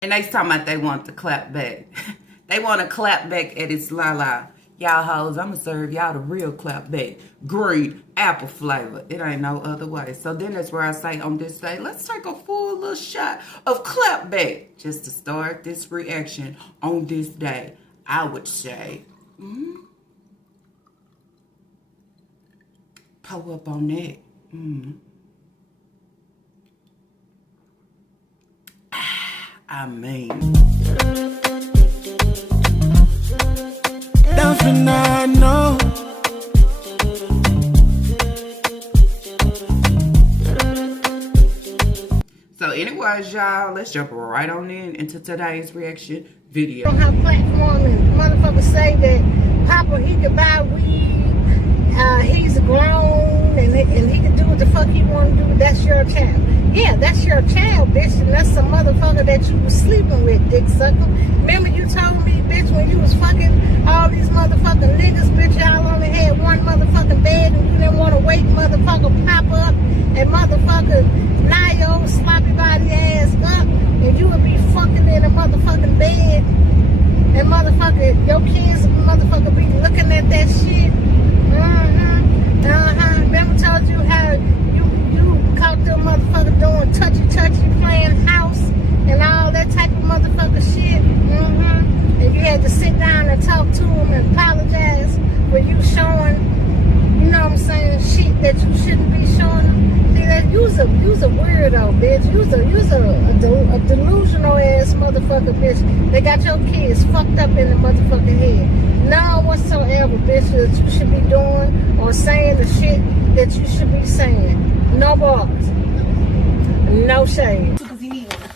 And they talking about they want to clap back. They want to clap back at its la. Y'all hoes, I'm going to serve y'all the real clap back. Green, apple flavor. It ain't no other way. So then that's where I say on this day, let's take a full little shot of clap back. Just to start this reaction on this day. I would say, pull up on that. I mean, don't you not know? so anyways, y'all, let's jump right on into today's reaction video. On her platform and motherfuckers say that Papa, he could buy weed, he's grown and he can do what the fuck he want to do. That's your child. Yeah, that's your child, bitch, and that's some motherfucker that you was sleeping with, dick sucker. Remember you told me, bitch, when you was fucking all these motherfucking niggas, bitch, y'all only had one motherfucking bed and you didn't want to wake motherfucker pop up and motherfucker lie your old sloppy body ass up and you would be fucking in a motherfucking bed and motherfucker, your kids motherfucker be looking at that shit. Remember told you how you caught them motherfucker doing touchy playing house and all that type of motherfucker shit. And you had to sit down and talk to them and apologize for you showing, you know what I'm saying, shit that you shouldn't be showing them. See that you's a weirdo, bitch. You's a delusional ass motherfucker, bitch. They got your kids fucked up in the motherfucking head. None whatsoever, bitch, that you should be doing or saying the shit that you should be saying. No bars. No shade.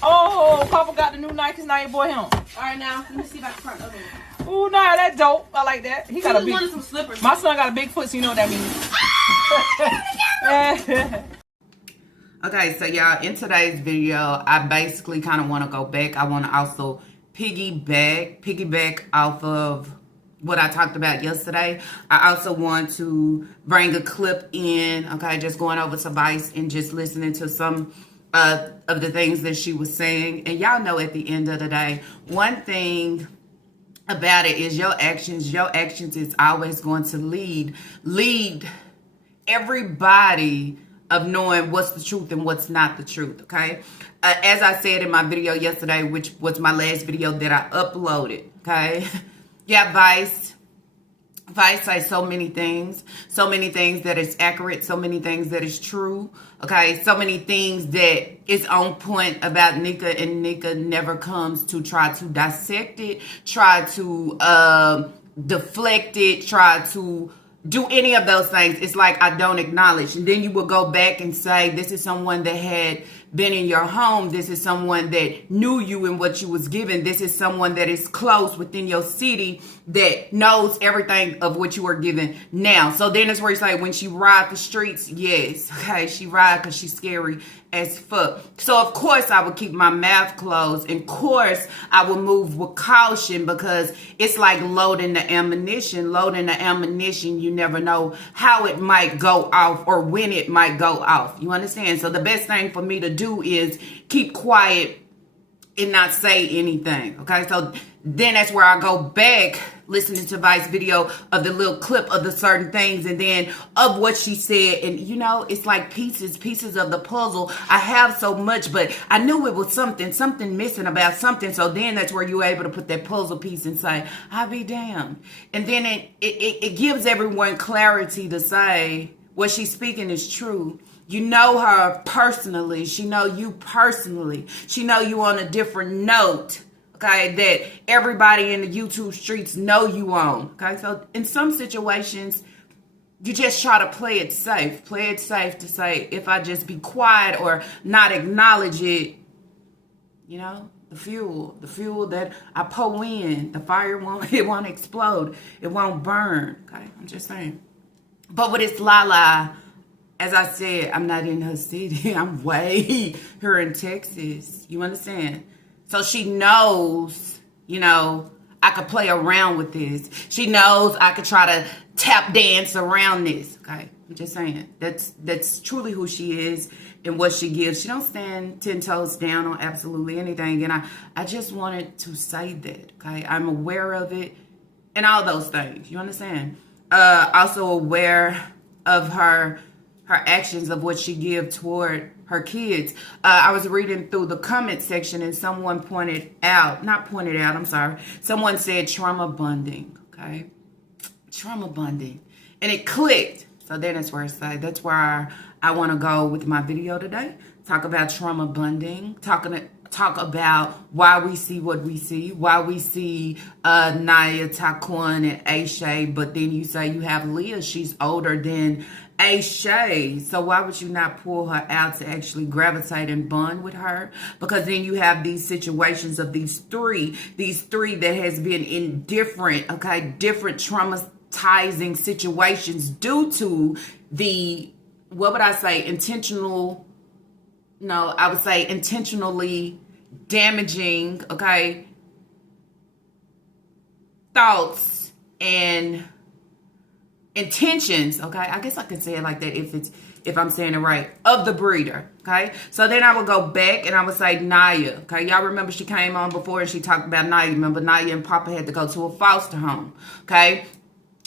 Oh, Papa got the new Nikes. Now you boy him. All right, now let me see if I can front of him. Ooh, nah, that dope. I like that. He got a big. Wanted some slippers. My son got a big foot, so you know what that means. Okay, so y'all, in today's video, I basically kind of want to go back. I want to also piggyback off of what I talked about yesterday. I also want to bring a clip in, okay, just going over to Vice and just listening to some of the things that she was saying. And y'all know at the end of the day, one thing about it is your actions is always going to lead everybody of knowing what's the truth and what's not the truth, okay? As I said in my video yesterday, which was my last video that I uploaded, okay? Yeah, Vice says so many things that is accurate, so many things that is true, okay? So many things that is on point about Nika, and Nika never comes to try to dissect it, try to deflect it, try to do any of those things. It's like I don't acknowledge. And then you will go back and say, this is someone that had been in your home. This is someone that knew you and what you was given. This is someone that is close within your city that knows everything of what you are given now. So then it's where it's like when she ride the streets, yes, okay, she ride because she's scary as fuck. So of course I would keep my mouth closed. And of course I would move with caution because it's like loading the ammunition. You never know how it might go off or when it might go off. You understand? So the best thing for me to do is keep quiet and not say anything. Okay, so then that's where I go back listening to Vice's video of the little clip of the certain things and then of what she said. And you know, it's like pieces of the puzzle. I have so much, but I knew it was something missing about something. So then that's where you're able to put that puzzle piece and say, I'll be damned. And then it gives everyone clarity to say what she's speaking is true. You know her personally. She know you personally. She know you on a different note, okay, that everybody in the YouTube streets know you on, okay? So in some situations, you just try to play it safe. Play it safe to say, if I just be quiet or not acknowledge it, you know, the fuel that I pour in, the fire won't explode. It won't burn, okay? I'm just saying. But with this Lala, as I said, I'm not in her city. I'm way here in Texas. You understand? So she knows, you know, I could play around with this. She knows I could try to tap dance around this. Okay? I'm just saying. That's truly who she is. and what she gives. She don't stand 10 toes down on absolutely anything. And I just wanted to say that, okay? I'm aware of it and all those things. You understand? Also aware of her actions, of what she gives toward her kids. I was reading through the comment section and someone someone said trauma bonding, okay? Trauma bonding. And it clicked. So then that's where that's where I want to go with my video today. Talk about trauma bonding. Talk about why we see what we see. Why we see Naya, Taquan, and Aisha. But then you say you have Leah. She's older than Aisha. So why would you not pull her out to actually gravitate and bond with her? Because then you have these situations of these three that has been in different traumatizing situations due to the, intentionally damaging, okay, thoughts and intentions, okay? I guess I could say it like that if I'm saying it right, of the breeder, okay? So then I would go back and I would say Naya, okay? Y'all remember she came on before and she talked about Naya. Remember Naya and Papa had to go to a foster home, okay?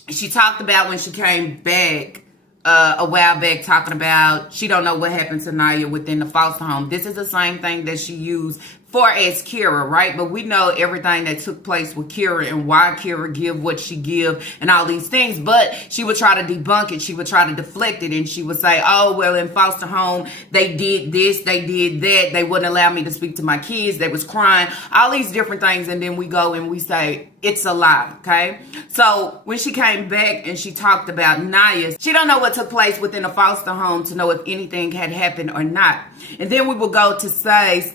She talked about when she came back a while back, talking about she don't know what happened to Naya within the foster home. This is the same thing that she used for as Kira, right? But we know everything that took place with Kira and why Kira give what she give and all these things. But she would try to debunk it. She would try to deflect it. And she would say, oh, well, in foster home, they did this, they did that. They wouldn't allow me to speak to my kids. They was crying, all these different things. And then we go and we say, it's a lie, okay? So when she came back and she talked about Naya, she don't know what took place within the foster home to know if anything had happened or not. And then we will go to say,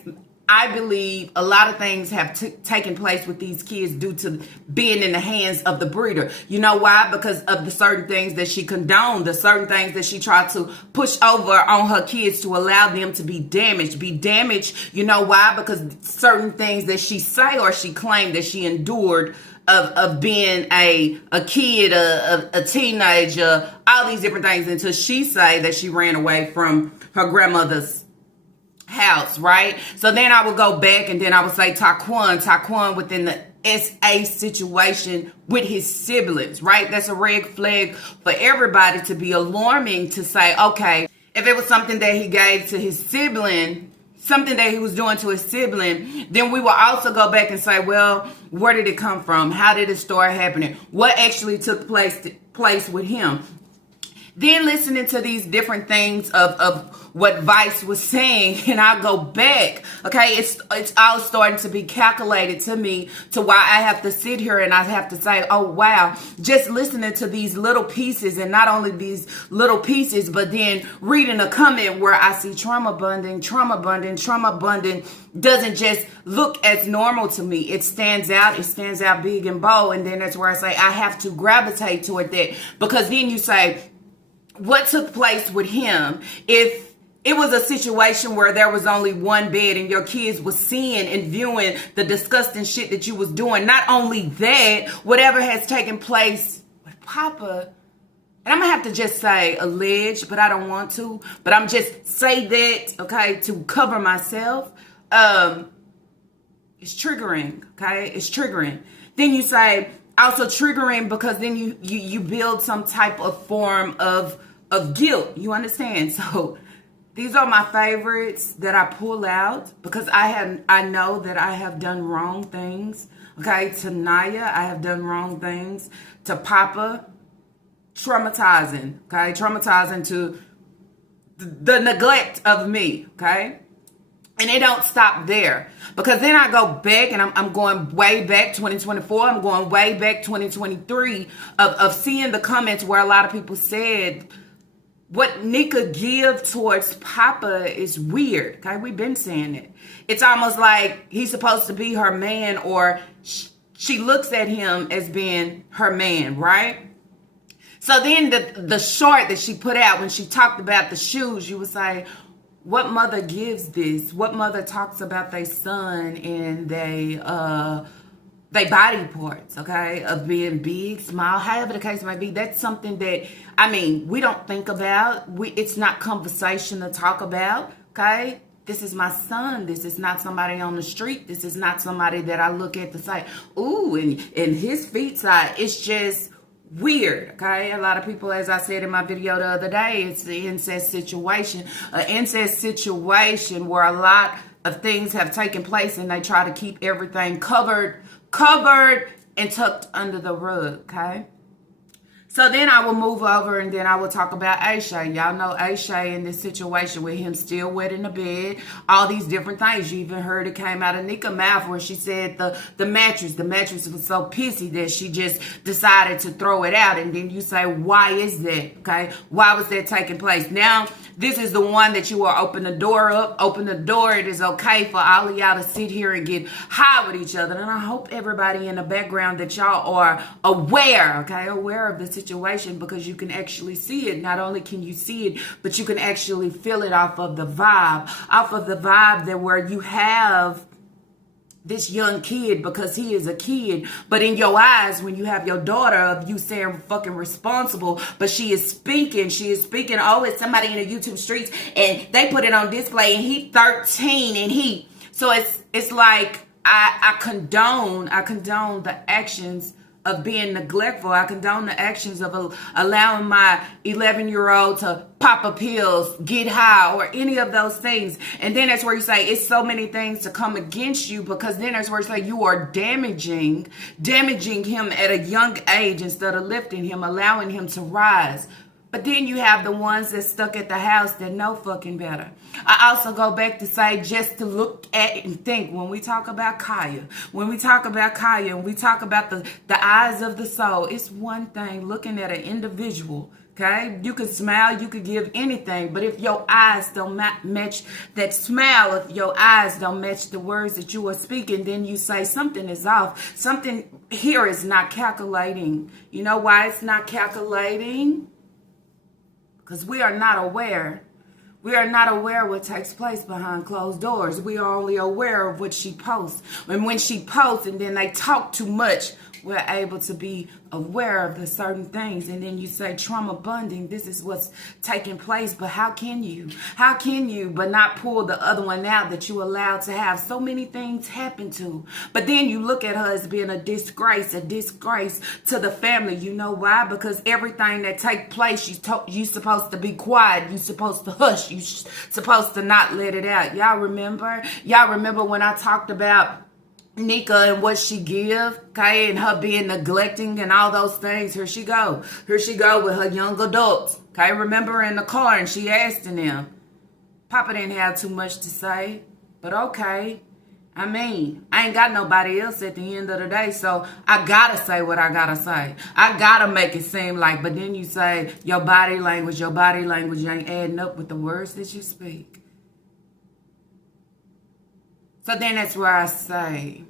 I believe a lot of things have taken place with these kids due to being in the hands of the breeder. You know why? Because of the certain things that she condoned, the certain things that she tried to push over on her kids to allow them to be damaged. You know why? Because certain things that she say or she claimed that she endured of being a kid, a teenager, all these different things, until she say that she ran away from her grandmother's house, right? So then I would go back and then I would say Taquan within the SA situation with his siblings, right? That's a red flag for everybody to be alarming, to say, okay, if it was something that he gave to his sibling, something that he was doing to his sibling, then we will also go back and say, well, where did it come from? How did it start happening? What actually took place with him? Then listening to these different things of what Vice was saying, and I'll go back, okay, it's all starting to be calculated to me to why I have to sit here and I have to say, oh wow, just listening to these little pieces, and not only these little pieces, but then reading a comment where I see trauma bonding doesn't just look as normal to me. It stands out big and bold, and then that's where I say I have to gravitate toward that, because then you say, what took place with him? If it was a situation where there was only one bed and your kids was seeing and viewing the disgusting shit that you was doing, not only that, whatever has taken place with Papa, and I'm gonna have to just say alleged, but I don't want to, but I'm just say that, okay, to cover myself. It's triggering, okay? It's triggering. Then you say also triggering because then you build some type of form of guilt. You understand? So these are my favorites that I pull out because I know that I have done wrong things. Okay, to Naya, I have done wrong things. To Papa, traumatizing. Okay, traumatizing to the neglect of me. Okay. And it don't stop there, because then I go back and I'm going way back 2024. I'm going way back 2023 of seeing the comments where a lot of people said what Nika give towards Papa is weird. Okay, we've been saying it. It's almost like he's supposed to be her man, or she looks at him as being her man, right? So then the short that she put out when she talked about the shoes, you would say, what mother gives this? What mother talks about their son and they body parts, okay, of being big, small, however the case might be? That's something that, I mean, we don't think about. It's not conversation to talk about. okay? This is my son. This is not somebody on the street. This is not somebody that I look at to say, ooh, and his feet side. It's just weird, okay? A lot of people, as I said in my video the other day, it's the incest situation. An incest situation where a lot of things have taken place and they try to keep everything covered and tucked under the rug, okay? So then I will move over and then I will talk about Aisha. Y'all know Aisha in this situation with him still wet in the bed, all these different things. You even heard it came out of Nika's mouth where she said the mattress was so pissy that she just decided to throw it out. And then you say, why is that? Okay, why was that taking place? Now, this is the one that you will open the door up, open the door. It is okay for all of y'all to sit here and get high with each other. And I hope everybody in the background that y'all are aware, okay, aware of the situation, because you can actually see it. Not only can you see it, but you can actually feel it off of the vibe that where you have this young kid, because he is a kid, but in your eyes, when you have your daughter, of you saying fucking responsible, but she is speaking, oh, it's somebody in the YouTube streets and they put it on display and he 13 and so it's like I condone the actions of being neglectful. I condone the actions of allowing my 11-year-old to pop a pills, get high, or any of those things. And then that's where you say it's so many things to come against you, because then that's where it's like you are damaging him at a young age instead of lifting him, allowing him to rise. But then you have the ones that stuck at the house that know fucking better. I also go back to say, just to look at it and think, when we talk about Kaya, and we talk about the eyes of the soul, it's one thing looking at an individual, okay? You can smile, you could give anything, but if your eyes don't match that smile, if your eyes don't match the words that you are speaking, then you say something is off. Something here is not calculating. You know why it's not calculating? Because we are not aware. We are not aware what takes place behind closed doors. We are only aware of what she posts. And when she posts and then they talk too much, we're able to be aware of the certain things. And then you say trauma bonding, this is what's taking place. But how can you but not pull the other one out that you allowed to have so many things happen to? But then you look at her as being a disgrace to the family. You know why? Because everything that takes place, you supposed to be quiet. You supposed to hush. You supposed to not let it out. Y'all remember when I talked about Nika and what she give, okay, and her being neglecting and all those things. Here she go with her young adults, okay. Remember in the car, and she asked them, Papa didn't have too much to say, but okay. I mean, I ain't got nobody else at the end of the day, so I gotta say what I gotta say. I gotta make it seem like, but then you say your body language ain't adding up with the words that you speak. So then that's where I say,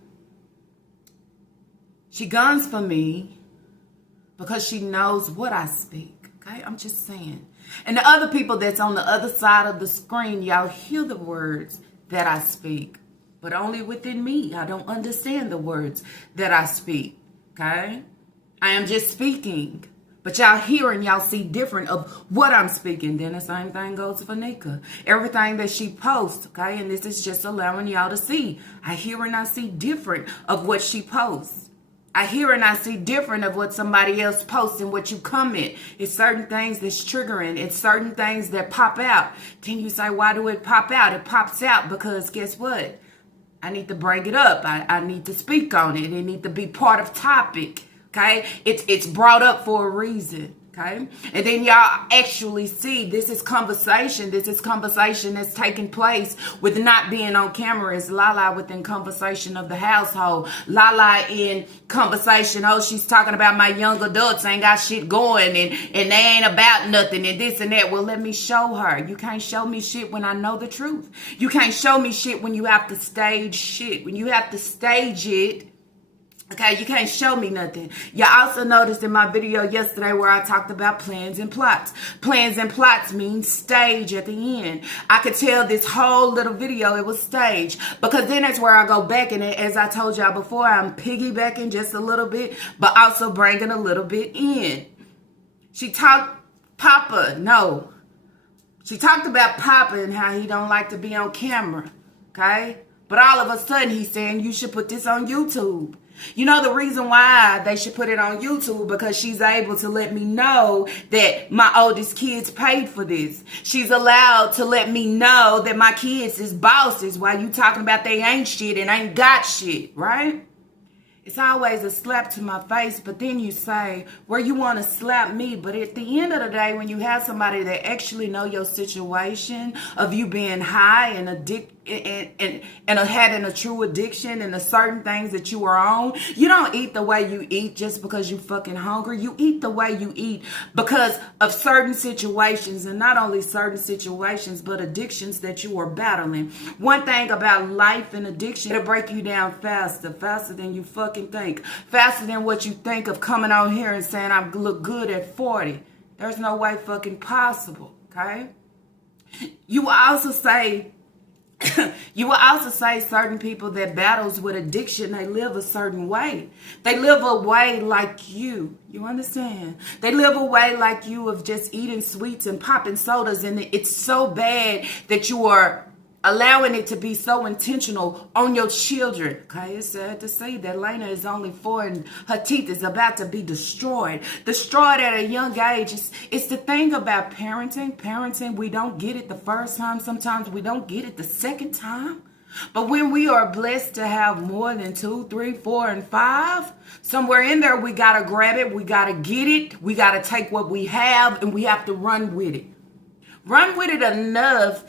she guns for me because she knows what I speak, okay? I'm just saying. And the other people that's on the other side of the screen, y'all hear the words that I speak, but only within me. I don't understand the words that I speak, okay? I am just speaking. But y'all hear and y'all see different of what I'm speaking. Then the same thing goes for Nika. Everything that she posts, okay? And this is just allowing y'all to see. I hear and I see different of what she posts. I hear and I see different of what somebody else posts and what you comment. It's certain things that's triggering. It's certain things that pop out. Then you say, why do it pop out? It pops out because guess what? I need to bring it up. I need to speak on it. It need to be part of topic. Okay, it's brought up for a reason. Okay, and then y'all actually see this is conversation. This is conversation that's taking place with not being on camera. It's Lala within conversation of the household. Lala in conversation. Oh, she's talking about my young adults ain't got shit going and they ain't about nothing and this and that. Well, let me show her. You can't show me shit when I know the truth. You can't show me shit when you have to stage shit. When you have to stage it. Okay, you can't show me nothing. You also noticed in my video yesterday where I talked about plans and plots. Plans and plots mean stage at the end. I could tell this whole little video it was staged, because then that's where I go back, and as I told y'all before, I'm piggybacking just a little bit, but also bringing a little bit in. She talked, Papa, no. She talked about Papa and how he don't like to be on camera, okay? But all of a sudden he's saying you should put this on YouTube. You know the reason why they should put it on YouTube? Because she's able to let me know that my oldest kids paid for this. She's allowed to let me know that my kids is bosses while you talking about they ain't shit and ain't got shit, right? It's always a slap to my face, but then you say, well, you want to slap me. But at the end of the day, when you have somebody that actually know your situation of you being high and having a true addiction and the certain things that you are on, you don't eat the way you eat just because you fucking hungry. You eat the way you eat because of certain situations, and not only certain situations, but addictions that you are battling. One thing about life and addiction, it'll break you down faster than you fucking think, faster than what you think of coming on here and saying I look good at 40. There's no way fucking possible, okay? You will also say certain people that battles with addiction, they live a certain way. They live a way like you. You understand? They live a way like you of just eating sweets and popping sodas, and it's so bad that you are allowing it to be so intentional on your children. Okay, it's sad to say that Lena is only 4 and her teeth is about to be destroyed at a young age. It's the thing about parenting, we don't get it the first time. Sometimes we don't get it the second time. But when we are blessed to have more than 2, 3, 4, and 5, somewhere in there, we got to grab it. We got to get it. We got to take what we have and we have to run with it. Run with it enough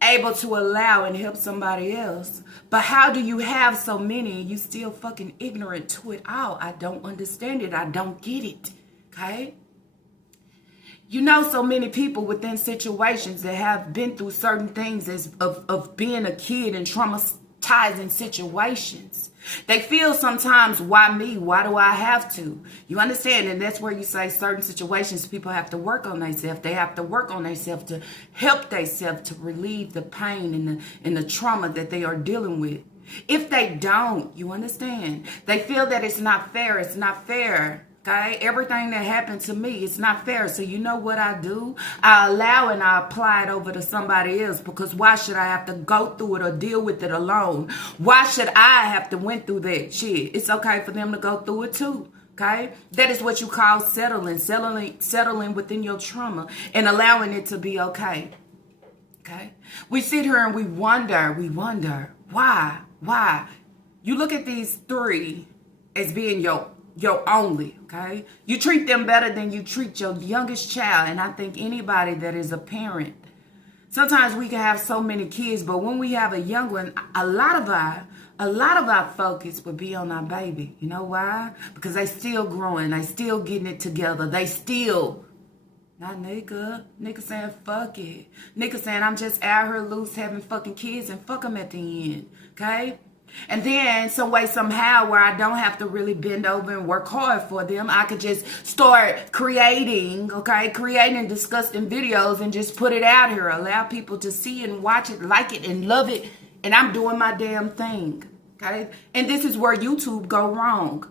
able to allow and help somebody else. But how do you have so many and you still fucking ignorant to it all? I don't understand it. I don't get it. Okay? You know so many people within situations that have been through certain things of being a kid in traumatizing situations. They feel sometimes, why me? Why do I have to? You understand? And that's where you say certain situations, people have to work on themselves. They have to work on themselves to help themselves to relieve the pain and the trauma that they are dealing with. If they don't, you understand? They feel that it's not fair. It's not fair. Okay? Everything that happened to me, it's not fair. So you know what I do? I allow and I apply it over to somebody else, because why should I have to go through it or deal with it alone? Why should I have to went through that shit? It's okay for them to go through it too. Okay? That is what you call settling within your trauma and allowing it to be okay. Okay? We sit here and we wonder, why? You look at these 3 as being your only, okay? You treat them better than you treat your youngest child. And I think anybody that is a parent, sometimes we can have so many kids, but when we have a young one, a lot of our focus would be on our baby. You know why? Because they still growing, they still getting it together, they still, not nigga saying fuck it. Nigga saying I'm just out here loose having fucking kids and fuck them at the end, okay? And then some way, somehow, where I don't have to really bend over and work hard for them, I could just start creating disgusting videos and just put it out here. Allow people to see and watch it, like it, and love it. And I'm doing my damn thing. Okay? And this is where YouTube go wrong.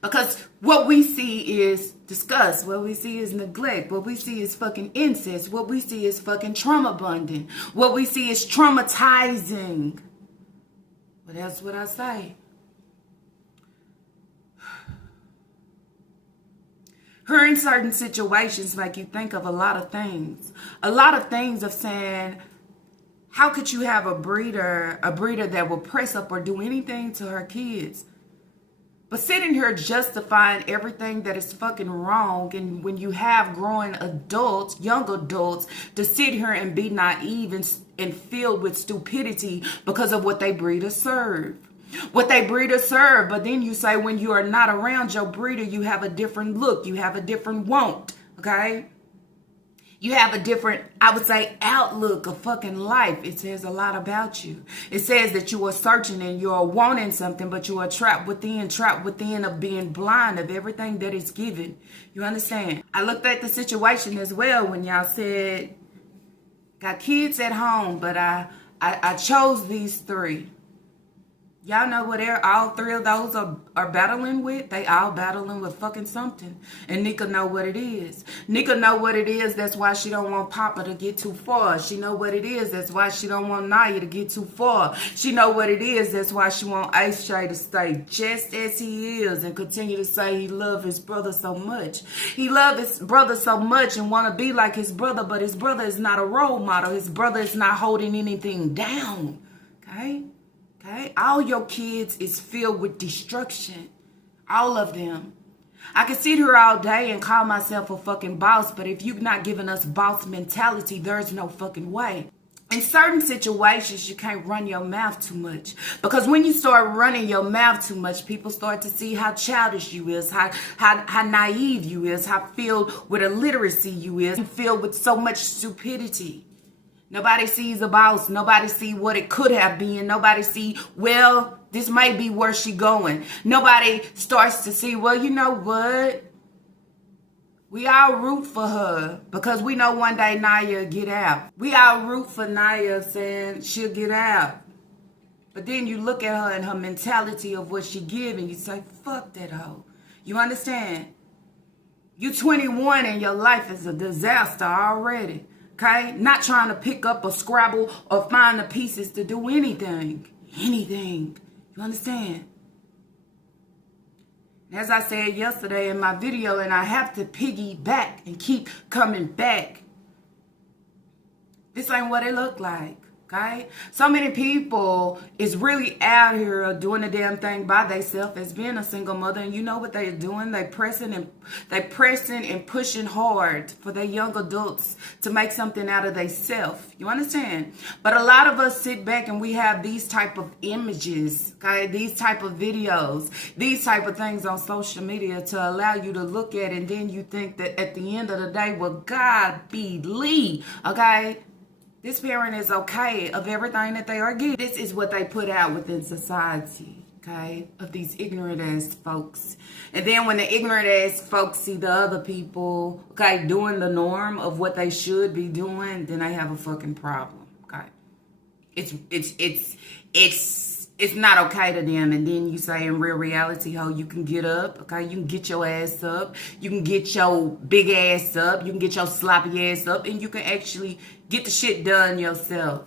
Because what we see is disgust. What we see is neglect. What we see is fucking incest. What we see is fucking trauma bonding. What we see is traumatizing. But that's what I say. Her in certain situations make you think of a lot of things. A lot of things of saying, how could you have a breeder that will press up or do anything to her kids? But sitting here justifying everything that is fucking wrong, and when you have growing adults, young adults, to sit here and be naive and filled with stupidity because of what they breeder serve. What they breeder serve, but then you say when you are not around your breeder, you have a different look, you have a different want, okay? You have a different, I would say, outlook of fucking life. It says a lot about you. It says that you are searching and you are wanting something, but you are trapped within of being blind of everything that is given. You understand? I looked at the situation as well when y'all said, got kids at home, but I chose these 3. Y'all know what all three of those are battling with? They all battling with fucking something. And Nika know what it is. Nika know what it is. That's why she don't want Papa to get too far. She know what it is. That's why she don't want Naya to get too far. She know what it is. That's why she want Ace Shay to stay just as he is and continue to say he love his brother so much. He love his brother so much and want to be like his brother, but his brother is not a role model. His brother is not holding anything down. Okay? Okay, all your kids is filled with destruction. All of them. I can sit here all day and call myself a fucking boss, but if you're not giving us boss mentality, there's no fucking way. In certain situations, you can't run your mouth too much. Because when you start running your mouth too much, people start to see how childish you is, how naive you is, how filled with illiteracy you is, filled with so much stupidity. Nobody sees a boss. Nobody see what it could have been. Nobody see, well, this might be where she going. Nobody starts to see, well, you know what? We all root for her because we know one day Naya get out. We all root for Naya saying she'll get out. But then you look at her and her mentality of what she give and you say, fuck that hoe. You understand? You 21 and your life is a disaster already. Okay? Not trying to pick up or scrabble or find the pieces to do anything. Anything. You understand? As I said yesterday in my video, and I have to piggyback and keep coming back. This ain't what it looked like. Okay? So many people is really out here doing the damn thing by themselves as being a single mother. And you know what they're doing? They pressing and pushing hard for their young adults to make something out of themselves. You understand? But a lot of us sit back and we have these type of images, okay? These type of videos, these type of things on social media to allow you to look at, and then you think that at the end of the day, well, God be Lee, okay? This parent is okay of everything that they are getting. This is what they put out within society, okay, of these ignorant ass folks. And then when the ignorant ass folks see the other people, okay, doing the norm of what they should be doing, then they have a fucking problem, okay. It's not okay to them. And then you say in real reality, ho, you can get up, okay? You can get your ass up. You can get your big ass up. You can get your sloppy ass up. And you can actually get the shit done yourself.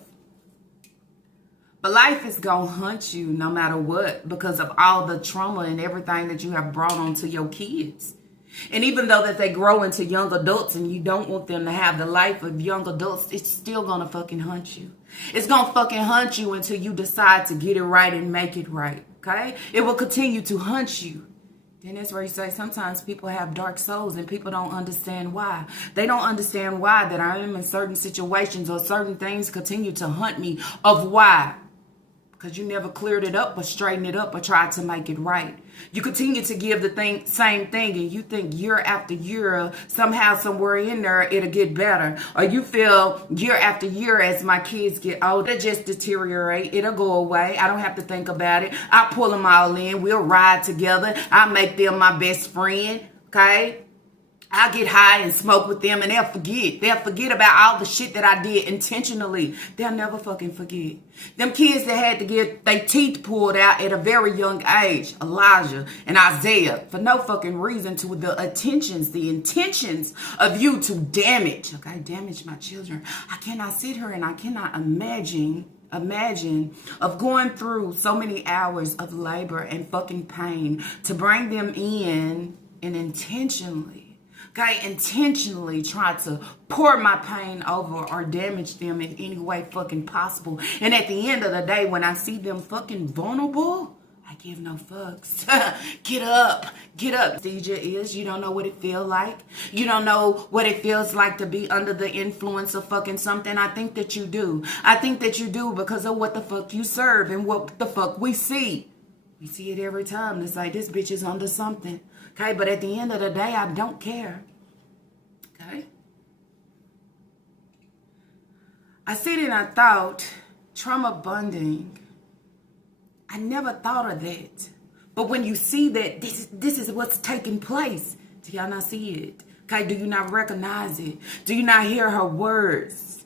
But life is going to hunt you no matter what because of all the trauma and everything that you have brought onto your kids. And even though that they grow into young adults and you don't want them to have the life of young adults, it's still going to fucking hunt you. It's going to fucking hunt you until you decide to get it right and make it right, okay? It will continue to hunt you. Then that's where you say sometimes people have dark souls and people don't understand why. They don't understand why that I am in certain situations or certain things continue to hunt me of why. Because you never cleared it up or straightened it up or tried to make it right. You continue to give the same thing and you think year after year, somehow, somewhere in there, it'll get better. Or you feel year after year as my kids get older, it'll just deteriorate. It'll go away. I don't have to think about it. I pull them all in. We'll ride together. I make them my best friend. Okay? I'll get high and smoke with them and they'll forget. They'll forget about all the shit that I did intentionally. They'll never fucking forget. Them kids that had to get their teeth pulled out at a very young age, Elijah and Isaiah, for no fucking reason, to the intentions of you to damage my children. I cannot sit here and I cannot imagine of going through so many hours of labor and fucking pain to bring them in and intentionally try to pour my pain over or damage them in any way fucking possible. And at the end of the day, when I see them fucking vulnerable, I give no fucks. Get up. Anesthesia is, you don't know what it feels like. You don't know what it feels like to be under the influence of fucking something. I think that you do. I think that you do because of what the fuck you serve and what the fuck we see. We see it every time. It's like, this bitch is under something. Okay, but at the end of the day, I don't care. Okay? I sit and I thought, trauma bonding. I never thought of that. But when you see that this is what's taking place, do y'all not see it? Okay, do you not recognize it? Do you not hear her words?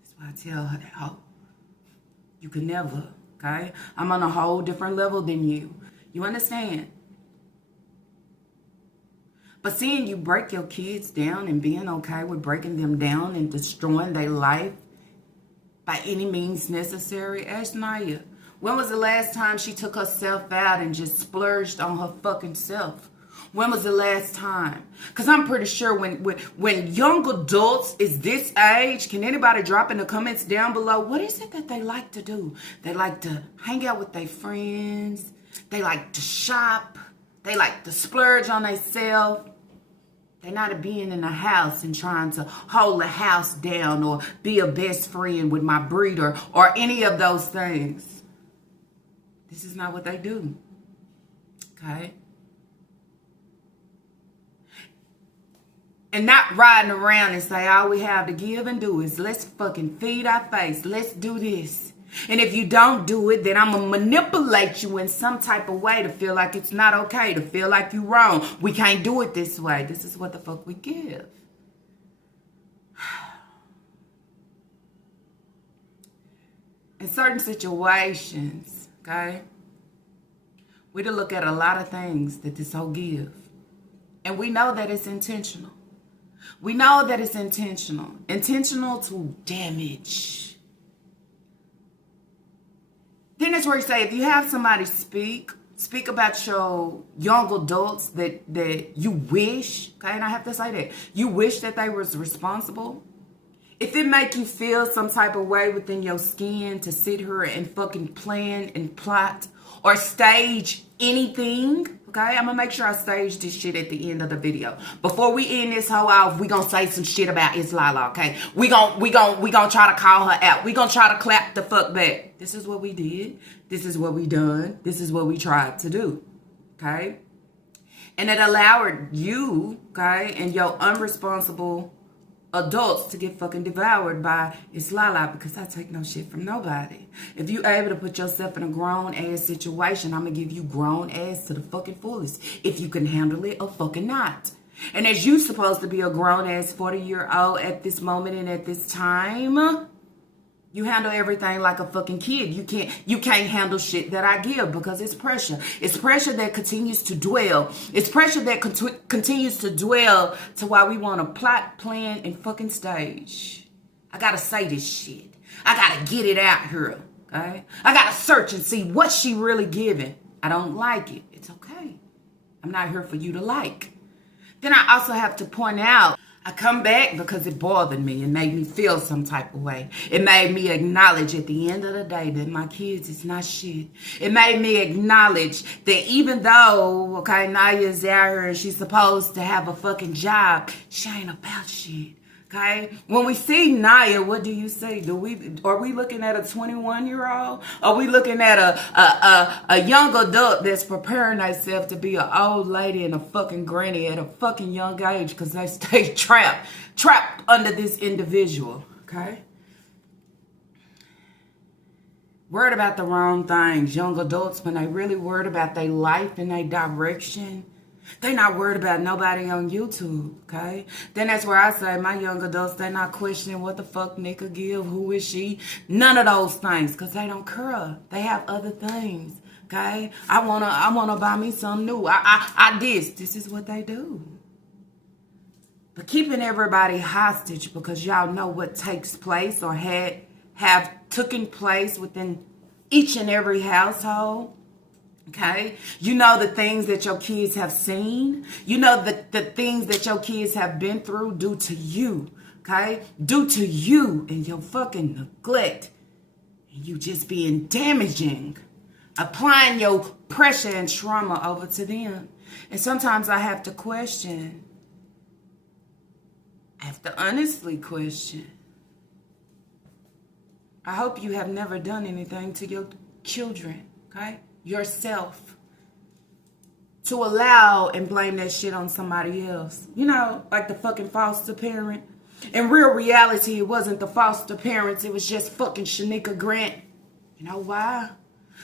That's why I tell her that, oh, you can never okay? I'm on a whole different level than you. You understand? But seeing you break your kids down and being okay with breaking them down and destroying their life by any means necessary, ask Naya. When was the last time she took herself out and just splurged on her fucking self? When was the last time? Because I'm pretty sure when young adults is this age, can anybody drop in the comments down below, what is it that they like to do? They like to hang out with their friends. They like to shop. They like to splurge on themselves. They're not being in a house and trying to hold the house down or be a best friend with my breeder or any of those things. This is not what they do. Okay? And not riding around and say all we have to give and do is let's fucking feed our face. Let's do this. And if you don't do it, then I'm going to manipulate you in some type of way to feel like it's not okay, to feel like you're wrong. We can't do it this way. This is what the fuck we give. In certain situations, okay, we to look at a lot of things that this whole give. And we know that it's intentional. We know that it's intentional. Intentional to damage. Then that's where you say, if you have somebody speak about your young adults that you wish, okay, and I have to say that, you wish that they was responsible. If it make you feel some type of way within your skin to sit here and fucking plan and plot or stage anything, okay, I'm gonna make sure I stage this shit at the end of the video. Before we end this whole off, we gonna say some shit about Islala, okay? We gonna try to call her out. We gonna try to clap the fuck back. This is what we did. This is what we done. This is what we tried to do, okay? And it allowed you, okay, and your unresponsible adults to get fucking devoured by Islala, because I take no shit from nobody. If you able to put yourself in a grown ass situation, I'm gonna give you grown ass to the fucking fullest. If you can handle it or fucking not. And as you supposed to be a grown ass 40-year-old at this moment and at this time, you handle everything like a fucking kid. You can't handle shit that I give because it's pressure. It's pressure that continues to dwell. It's pressure that continues to dwell to why we want to plot, plan, and fucking stage. I gotta say this shit. I gotta get it out here, okay? I gotta search and see what she really giving. I don't like it. It's okay. I'm not here for you to like. Then I also have to point out, I come back because it bothered me and made me feel some type of way. It made me acknowledge at the end of the day that my kids is not shit. It made me acknowledge that even though, okay, Naya's out here and she's supposed to have a fucking job, she ain't about shit. Okay? When we see Naya, what do you say? Are we looking at a 21-year-old? Are we looking at a young adult that's preparing herself to be an old lady and a fucking granny at a fucking young age because they stay trapped under this individual? Okay? Worried about the wrong things. Young adults, when they really worried about their life and their direction, they not worried about nobody on YouTube, okay? Then that's where I say my young adults, they not questioning what the fuck Nika give, who is she? None of those things, because they don't care. They have other things, okay? I wanna buy me something new. This is what they do. But keeping everybody hostage because y'all know what takes place or have taken place within each and every household. Okay, you know the things that your kids have seen. You know the things that your kids have been through due to you. Okay, due to you and your fucking neglect. And you just being damaging. Applying your pressure and trauma over to them. And sometimes I have to question. I have to honestly question. I hope you have never done anything to your children. Okay? Yourself, to allow and blame that shit on somebody else. You know, like the fucking foster parent. In real reality, it wasn't the foster parents. It was just fucking Shanika Grant. You know why?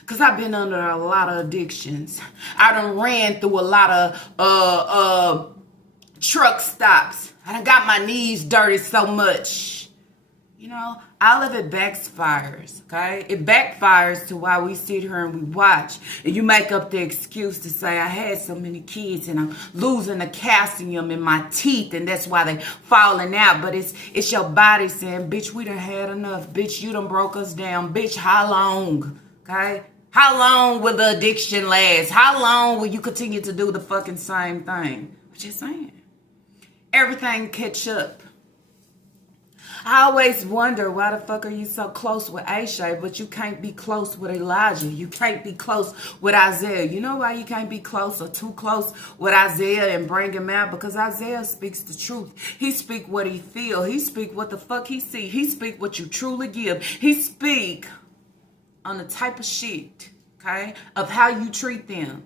Because I've been under a lot of addictions. I done ran through a lot of truck stops. I done got my knees dirty so much. You know, all of it backfires, okay? It backfires to why we sit here and we watch. And you make up the excuse to say, I had so many kids and I'm losing the calcium in my teeth and that's why they falling out. But it's your body saying, bitch, we done had enough. Bitch, you done broke us down. Bitch, how long, okay? How long will the addiction last? How long will you continue to do the fucking same thing? I'm just saying. Everything catch up. I always wonder why the fuck are you so close with Aisha, but you can't be close with Elijah. You can't be close with Isaiah. You know why you can't be close or too close with Isaiah and bring him out? Because Isaiah speaks the truth. He speak what he feel. He speak what the fuck he see. He speak what you truly give. He speak on the type of shit, okay, of how you treat them.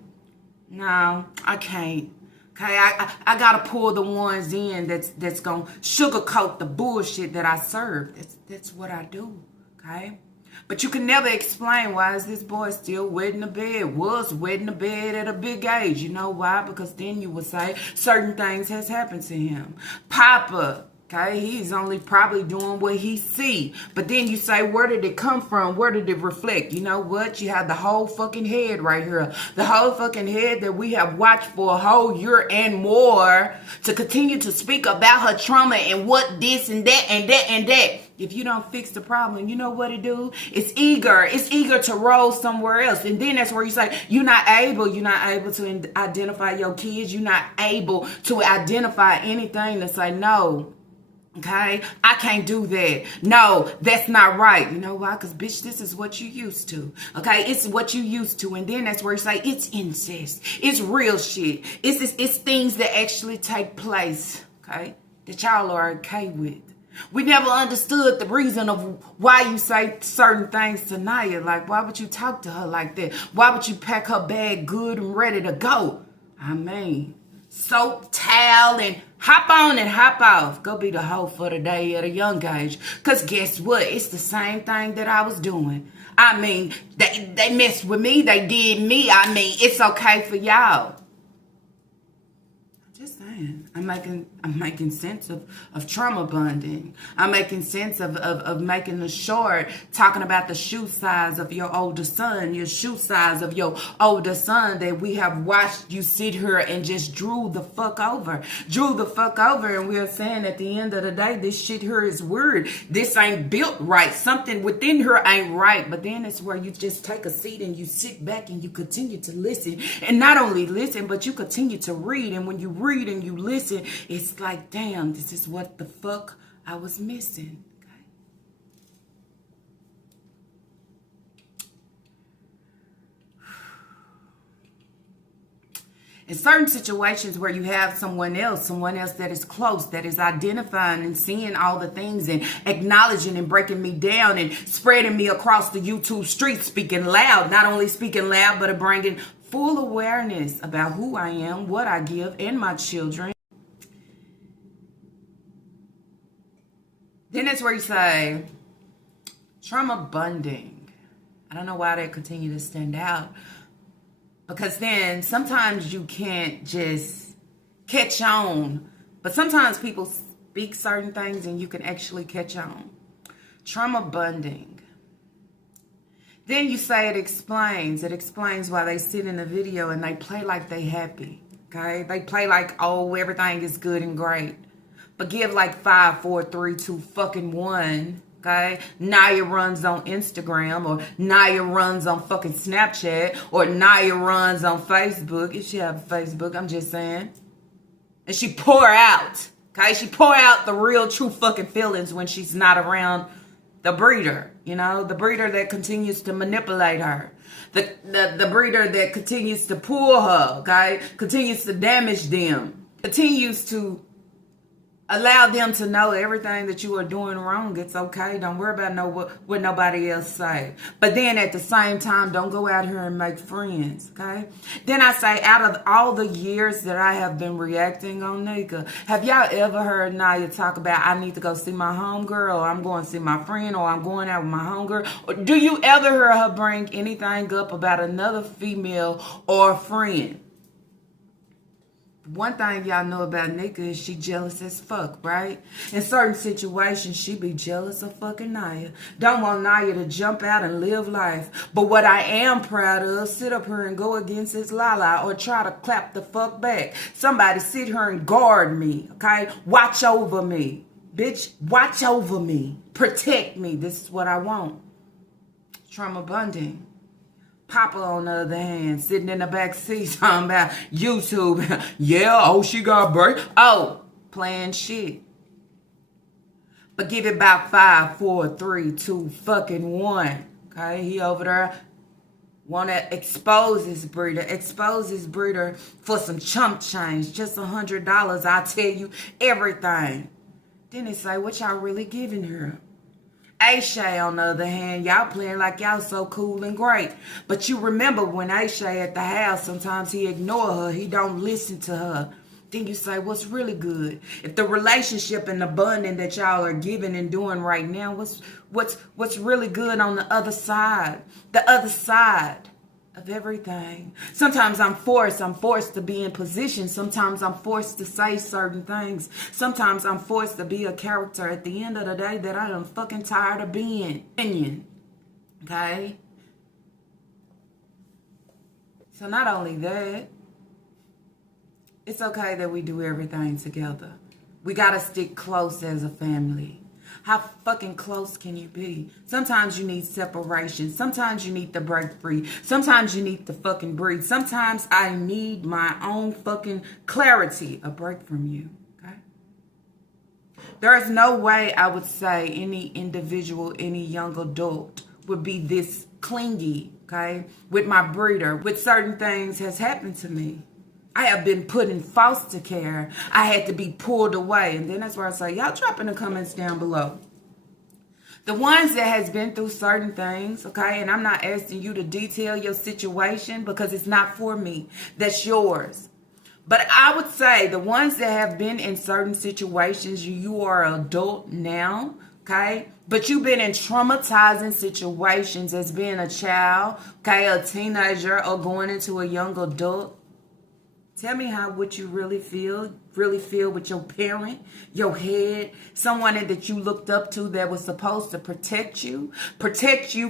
No, I can't. Okay, I gotta pull the ones in that's gonna sugarcoat the bullshit that I serve. That's what I do. Okay, but you can never explain why is this boy still wet in the bed? Was wet in the bed at a big age. You know why? Because then you would say certain things has happened to him. Papa. Okay, he's only probably doing what he see. But then you say, where did it come from? Where did it reflect? You know what? You have the whole fucking head right here. The whole fucking head that we have watched for a whole year and more to continue to speak about her trauma and what this and that and that and that. If you don't fix the problem, you know what it do? It's eager. It's eager to roll somewhere else. And then that's where you say, you're not able to identify your kids. You're not able to identify anything to say, no. Okay, I can't do that. No, that's not right. You know why? Because, bitch, this is what you used to. Okay, it's what you used to. And then that's where you say it's incest. It's real shit. It's things that actually take place, okay, that y'all are okay with. We never understood the reason of why you say certain things to Naya. Like, why would you talk to her like that? Why would you pack her bag good and ready to go? I mean, soap, towel, and hop on and hop off. Go be the hoe for the day at a young age. Because guess what? It's the same thing that I was doing. I mean, they messed with me. They did me. I mean, it's okay for y'all. Just saying. I'm making sense of trauma bonding. I'm making sense of making the short, talking about the shoe size of your older son, your shoe size of your older son that we have watched you sit here and just drew the fuck over. And we're saying at the end of the day, this shit here is weird. This ain't built right. Something within her ain't right. But then it's where you just take a seat and you sit back and you continue to listen. And not only listen, but you continue to read. And when you read and you listen, it's like, damn, this is what the fuck I was missing. Okay? In certain situations where you have someone else that is close, that is identifying and seeing all the things and acknowledging and breaking me down and spreading me across the YouTube streets, speaking loud, not only speaking loud, but bringing full awareness about who I am, what I give, and my children. Then that's where you say, trauma bonding. I don't know why that continue to stand out. Because then sometimes you can't just catch on. But sometimes people speak certain things and you can actually catch on. Trauma bonding. Then you say it explains. It explains why they sit in the video and they play like they happy. Okay? They play like, oh, everything is good and great. But give like 5, 4, 3, 2, fucking 1. Okay? Naya runs on Instagram, or Naya runs on fucking Snapchat, or Naya runs on Facebook. If she have a Facebook, I'm just saying. And she pour out. Okay? She pour out the real true fucking feelings when she's not around the breeder. You know? The breeder that continues to manipulate her. The breeder that continues to pull her. Okay? Continues to damage them. Continues to allow them to know everything that you are doing wrong. It's okay. Don't worry about what nobody else say. But then at the same time, don't go out here and make friends, okay? Then I say, out of all the years that I have been reacting on Nika, have y'all ever heard Naya talk about, I need to go see my homegirl, or I'm going to see my friend, or I'm going out with my homegirl? Or do you ever hear her bring anything up about another female or friend? One thing y'all know about Nika is she jealous as fuck, right? In certain situations, she be jealous of fucking Naya. Don't want Naya to jump out and live life. But what I am proud of, sit up here and go against this Lala or try to clap the fuck back. Somebody sit here and guard me, okay? Watch over me. Bitch, watch over me. Protect me. This is what I want. Trauma bonding. Papa, on the other hand, sitting in the back seat talking about YouTube. Yeah, oh, she got break. Oh, playing shit. But give it about 5, 4, 3, 2, fucking 1. Okay, he over there want to expose his breeder for some chump change. Just $100. I'll tell you everything. Then they say, what y'all really giving her? Aisha, on the other hand, y'all playing like y'all so cool and great. But you remember when Aisha at the house, sometimes he ignore her. He don't listen to her. Then you say, what's really good? If the relationship and the bonding that y'all are giving and doing right now, what's really good on the other side? The other side of everything. Sometimes I'm forced to be in position. Sometimes I'm forced to say certain things. Sometimes I'm forced to be a character at the end of the day that I am fucking tired of being. Okay? So not only that, it's okay that we do everything together. We gotta stick close as a family. How fucking close can you be? Sometimes you need separation. Sometimes you need to break free. Sometimes you need to fucking breathe. Sometimes I need my own fucking clarity, a break from you, okay? There is no way I would say any individual, any young adult would be this clingy, okay? With my breeder, with certain things has happened to me. I have been put in foster care. I had to be pulled away. And then that's where I say, y'all drop in the comments down below. The ones that has been through certain things, okay? And I'm not asking you to detail your situation because it's not for me. That's yours. But I would say the ones that have been in certain situations, you are an adult now, okay? But you've been in traumatizing situations as being a child, okay? A teenager or going into a young adult. Tell me what you really feel with your parent, your head, someone that you looked up to that was supposed to protect you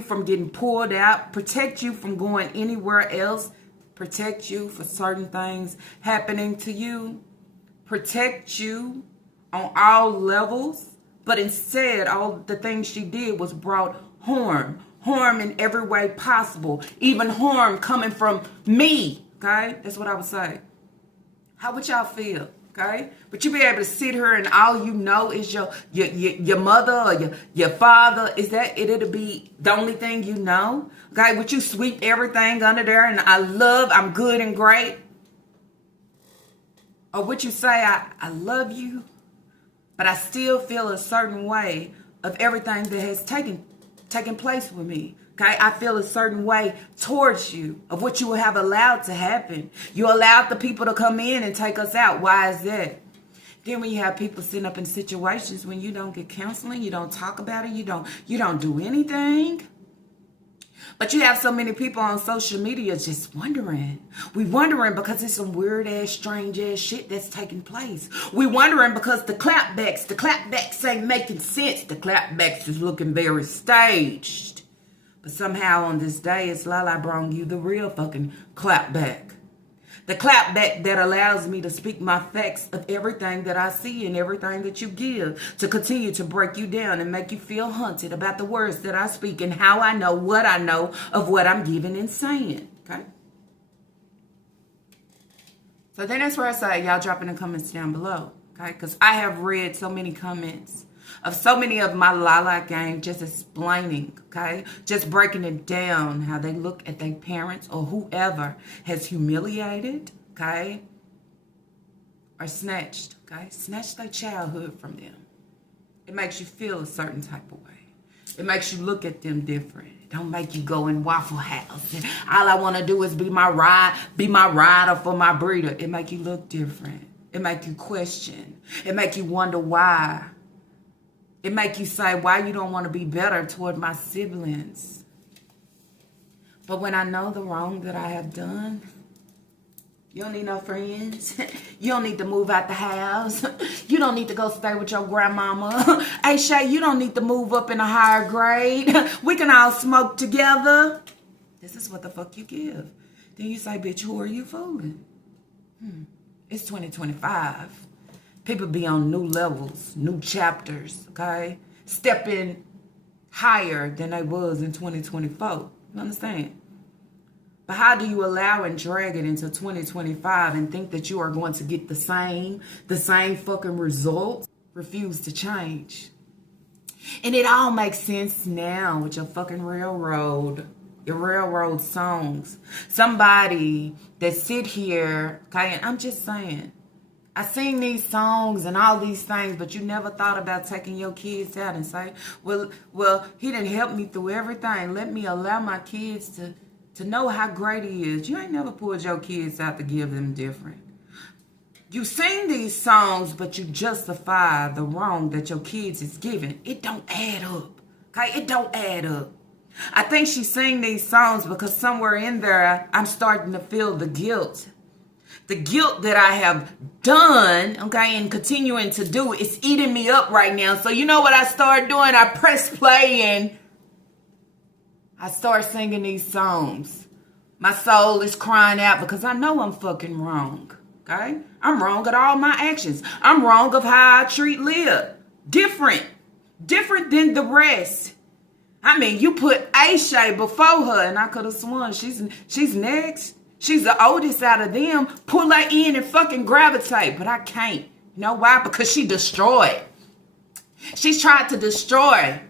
from getting pulled out, protect you from going anywhere else, protect you for certain things happening to you, protect you on all levels. But instead, all the things she did was brought harm in every way possible, even harm coming from me, okay? That's what I would say. How would y'all feel? Okay? But you be able to sit here and all you know is your mother or your father. Is that it'll be the only thing you know? Okay? Would you sweep everything under there and I'm good and great? Or would you say I love you, but I still feel a certain way of everything that has taken place with me? Okay, I feel a certain way towards you of what you have allowed to happen. You allowed the people to come in and take us out. Why is that? Then when you have people sitting up in situations when you don't get counseling, you don't talk about it, you don't do anything. But you have so many people on social media just wondering. We wondering because it's some weird ass, strange ass shit that's taking place. We wondering because the clapbacks ain't making sense. The clapbacks is looking very staged. But somehow on this day, it's Lala brought you the real fucking clapback. The clapback that allows me to speak my facts of everything that I see and everything that you give to continue to break you down and make you feel haunted about the words that I speak and how I know what I know of what I'm giving and saying. Okay? So then that's where I say, y'all drop in the comments down below. Okay? Because I have read so many comments of so many of my Lala gang just explaining, okay? Just breaking it down, how they look at their parents or whoever has humiliated, okay? Or snatched, okay? Snatched their childhood from them. It makes you feel a certain type of way. It makes you look at them different. It don't make you go in Waffle House. And all I want to do is be my rider for my breeder. It make you look different. It make you question. It make you wonder why. It make you say why you don't want to be better toward my siblings. But when I know the wrong that I have done, You don't need no friends. You don't need to move out the house. You don't need to go stay with your grandmama. Hey, Shay, you don't need to move up in a higher grade. We can all smoke together. This is what the fuck you give. Then you say, bitch, who are you fooling? It's 2025. People be on new levels, new chapters, okay? Stepping higher than they was in 2024. You understand? But how do you allow and drag it into 2025 and think that you are going to get the same fucking results? Refuse to change. And it all makes sense now with your fucking your railroad songs. Somebody that sit here, okay, and I'm just saying, I sing these songs and all these things, but you never thought about taking your kids out and say, well, he didn't help me through everything. Let me allow my kids to know how great he is. You ain't never pulled your kids out to give them different. You sing these songs, but you justify the wrong that your kids is giving. It don't add up. Okay? It don't add up. I think she sing these songs because somewhere in there, I'm starting to feel the guilt. The guilt that I have done, okay, and continuing to do is eating me up right now. So you know what I started doing? I press play and I start singing these songs. My soul is crying out because I know I'm fucking wrong. Okay? I'm wrong at all my actions. I'm wrong of how I treat Leah. Different than the rest. I mean, you put Aisha before her, and I could have sworn she's next. She's the oldest out of them. Pull her in and fucking gravitate, but I can't. You know why? Because she destroyed. She's tried to destroy.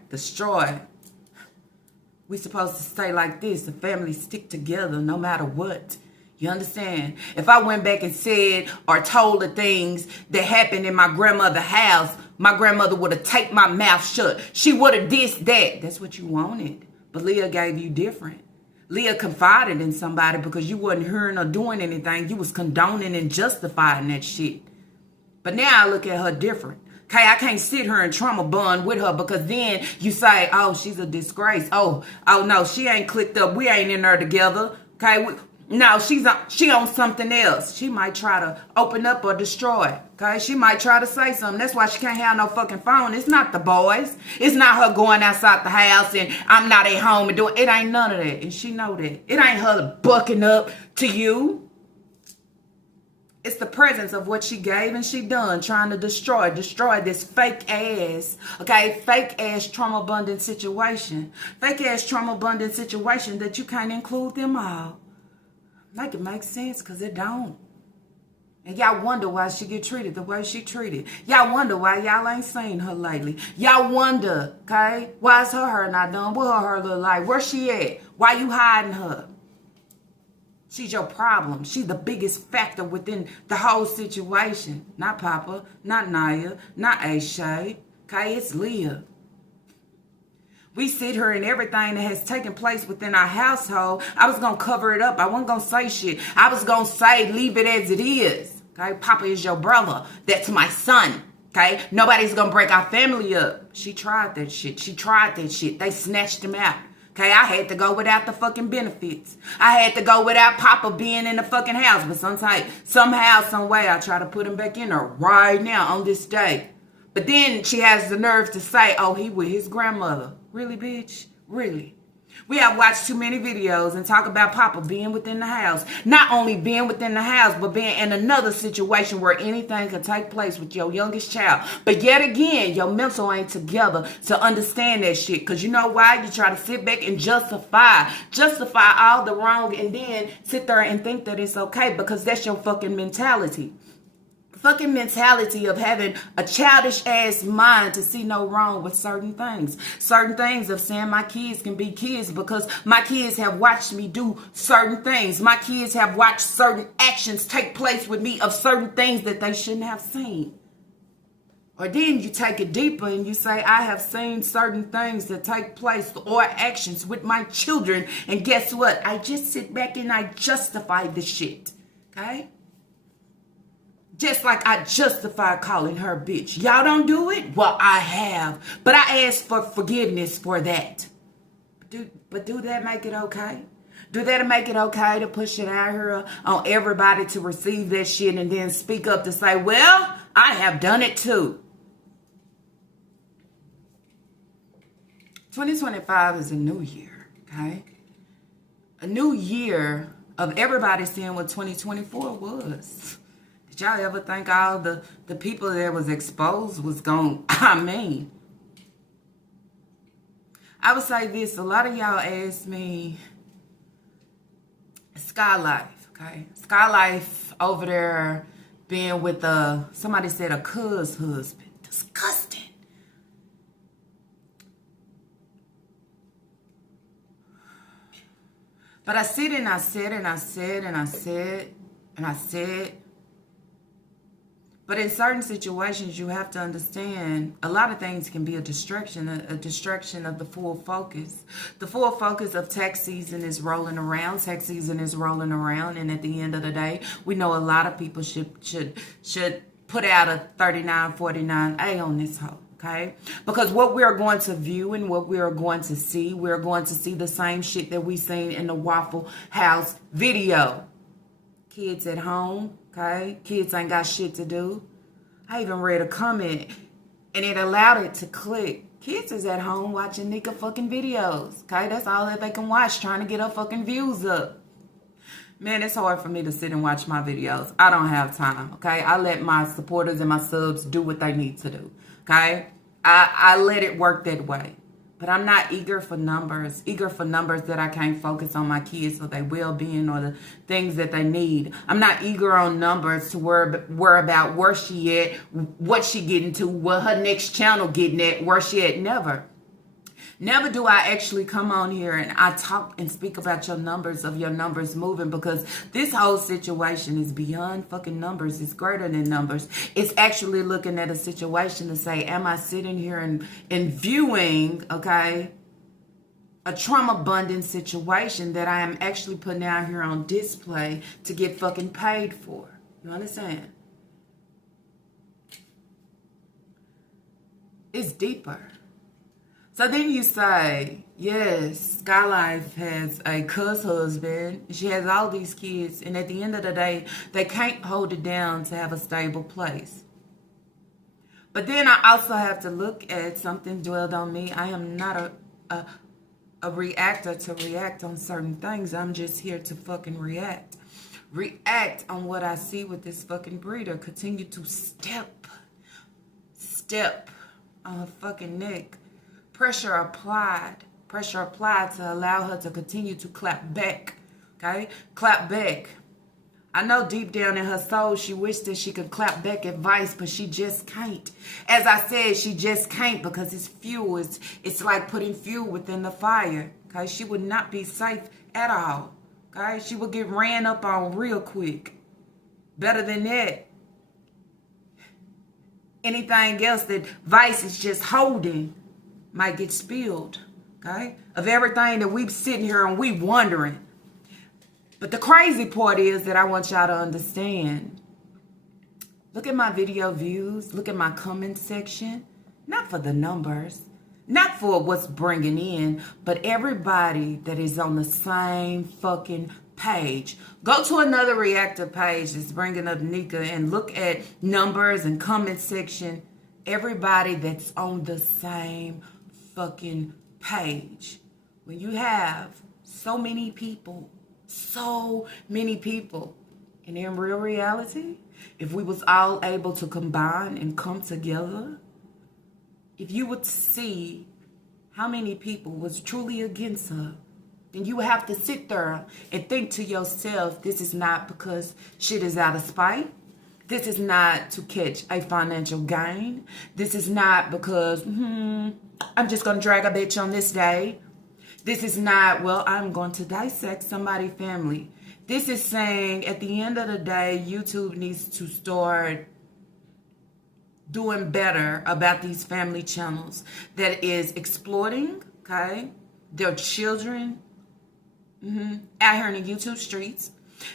We supposed to stay like this. The family stick together no matter what. You understand? If I went back and said or told the things that happened in my grandmother's house, my grandmother would have taped my mouth shut. She would have dissed that. That's what you wanted. But Leah gave you different. Leah confided in somebody because you wasn't hearing or doing anything. You was condoning and justifying that shit. But now I look at her different. Okay, I can't sit here and trauma bond with her because then you say, oh, she's a disgrace. Oh no, she ain't clicked up. We ain't in there together. Okay, no, she on something else. She might try to open up or destroy. Okay, she might try to say something. That's why she can't have no fucking phone. It's not the boys. It's not her going outside the house and I'm not at home and doing it. Ain't none of that, and she know that. It ain't her bucking up to you. It's the presence of what she gave and she done, trying to destroy this fake ass trauma-abundant situation. Fake ass trauma-abundant situation that you can't include them all. Make it make sense, because it don't. And y'all wonder why she get treated the way she treated. Y'all wonder why y'all ain't seen her lately. Y'all wonder, okay, why is her hair not done? What her hair look like? Where she at? Why you hiding her? She's your problem. She's the biggest factor within the whole situation. Not Papa, not Naya, not Aisha. Okay, it's Leah. We sit here and everything that has taken place within our household, I was going to cover it up. I wasn't going to say shit. I was going to say, leave it as it is. Okay, Papa is your brother. That's my son. Okay, nobody's going to break our family up. She tried that shit. They snatched him out. Okay, I had to go without the fucking benefits. I had to go without Papa being in the fucking house. But somehow, some way, I try to put him back in there right now on this day. But then she has the nerve to say, oh, he with his grandmother. Really, bitch? Really? We have watched too many videos and talk about Papa being within the house. Not only being within the house, but being in another situation where anything could take place with your youngest child. But yet again, your mental ain't together to understand that shit. Because you know why? You try to sit back and justify all the wrong and then sit there and think that it's okay because that's your fucking mentality. Fucking mentality of having a childish ass mind to see no wrong with certain things of saying my kids can be kids because my kids have watched me do certain things. My kids have watched certain actions take place with me of certain things that they shouldn't have seen. Or then you take it deeper and you say, I have seen certain things that take place or actions with my children, and guess what? I just sit back and I justify the shit. Okay? Just like I justify calling her bitch. Y'all don't do it? Well, I have. But I ask for forgiveness for that. But do that make it okay? Do that make it okay to push it out here on everybody to receive that shit and then speak up to say, well, I have done it too. 2025 is a new year, okay? A new year of everybody seeing what 2024 was. Did y'all ever think all the people that was exposed was going, I would say this. A lot of y'all asked me, Sky Life, okay? Sky Life over there being with somebody said a cuz husband. Disgusting. But I said and I said and I said and I said and I said. But in certain situations, you have to understand a lot of things can be a distraction of the full focus. The full focus of tax season is rolling around. Tax season is rolling around. And at the end of the day, we know a lot of people should put out a 3949A on this hoe. Okay, because what we're going to view and what we're going to see the same shit that we seen in the Waffle House video. Kids at home, okay? Kids ain't got shit to do. I even read a comment and it allowed it to click. Kids is at home watching Nika fucking videos, okay? That's all that they can watch, trying to get her fucking views up. Man, it's hard for me to sit and watch my videos. I don't have time, okay? I let my supporters and my subs do what they need to do. Okay, I let it work that way. But I'm not eager for numbers that I can't focus on my kids or their well-being or the things that they need. I'm not eager on numbers to worry about where she at, what she getting to, what her next channel getting at, where she at. Never do I actually come on here and I talk and speak about your numbers moving, because this whole situation is beyond fucking numbers. It's greater than numbers. It's actually looking at a situation to say, am I sitting here and viewing, okay, a trauma-abundant situation that I am actually putting out here on display to get fucking paid for? You understand? It's deeper. So then you say, yes, Sky Life has a cuz husband. She has all these kids. And at the end of the day, they can't hold it down to have a stable place. But then I also have to look at something dwelled on me. I am not a reactor to react on certain things. I'm just here to fucking react. React on what I see with this fucking breeder. Continue to step on her fucking neck. Pressure applied to allow her to continue to clap back, okay? Clap back. I know deep down in her soul, she wished that she could clap back advice, but she just can't. As I said, she just can't, because it's fuel. It's like putting fuel within the fire, okay? She would not be safe at all, okay? She would get ran up on real quick. Better than that, anything else that Vice is just holding might get spilled, okay? Of everything that we sitting here and we wondering. But the crazy part is that I want y'all to understand. Look at my video views. Look at my comment section. Not for the numbers. Not for what's bringing in. But everybody that is on the same fucking page. Go to another reactor page that's bringing up Nika and look at numbers and comment section. Everybody that's on the same fucking page. When you have so many people, and in real reality, if we was all able to combine and come together, if you would see how many people was truly against her, then you would have to sit there and think to yourself, this is not because shit is out of spite. This is not to catch a financial gain. This is not because, I'm just going to drag a bitch on this day. This is not, well, I'm going to dissect somebody's family. This is saying at the end of the day, YouTube needs to start doing better about these family channels that is exploiting, okay, their children out here in the YouTube streets.